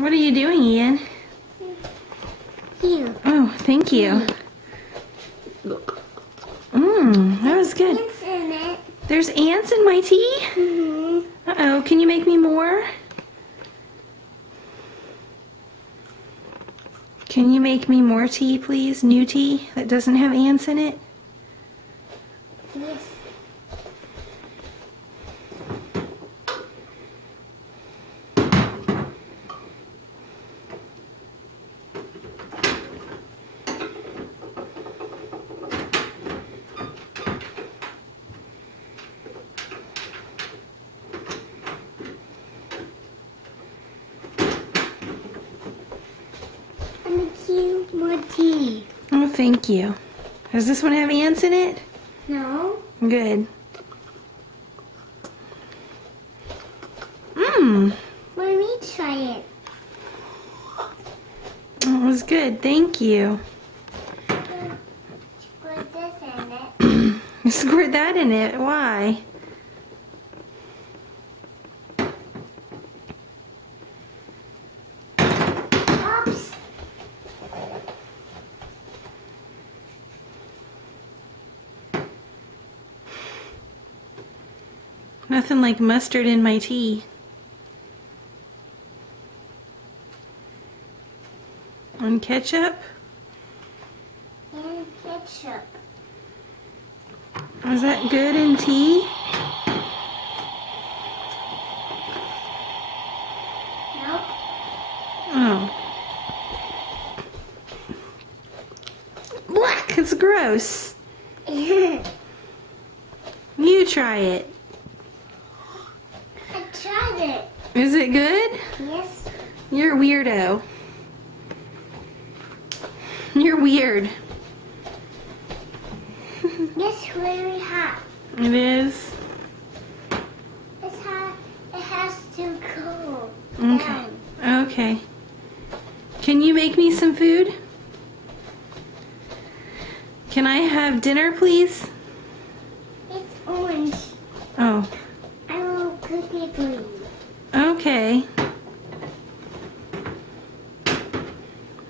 What are you doing, Ian? Here. Oh, thank you. That was good. Ants in it. There's ants in my tea? Uh-oh, can you make me more? Can you make me more tea, please? New tea that doesn't have ants in it? Yes. I'm make you more tea. Oh, thank you. Does this one have ants in it? No. Good. Let me try it. That was good. Thank you. Put this in it. You squirt that in it. Why? Oops. Nothing like mustard in my tea. And ketchup? And ketchup. Is that good in tea? Nope. Oh. Black! It's gross. I You try it. tried it. Is it good? Yes. You're a weirdo. You're weird. It's very hot. It is? It's hot. It has to cool Okay. down. Okay. Can you make me some food? Can I have dinner, please? It's orange. Oh, I will cook it for you. okay.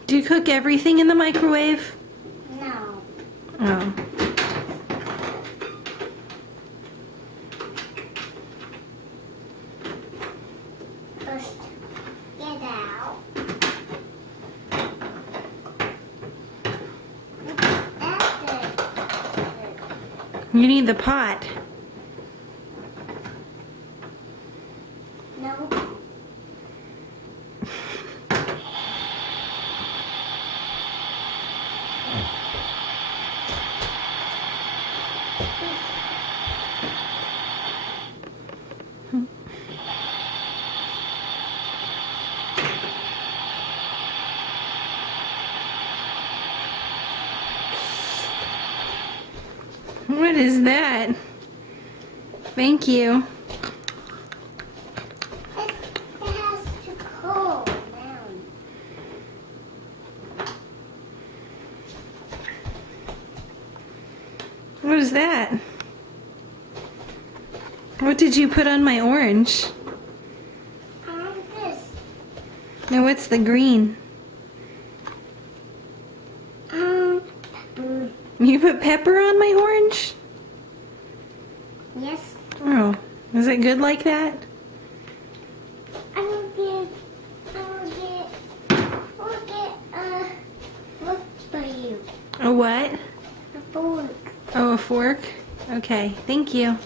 Do you cook everything in the microwave? No. Oh. First, get out. That's it. You need the pot. No. What is that? Thank you. It has to cool down. What is that? What did you put on my orange? This. No, what's the green? Pepper. You put pepper on my orange? Yes. Oh, is it good like that? We'll get look for you. A what? A fork. Oh, a fork? Okay, thank you.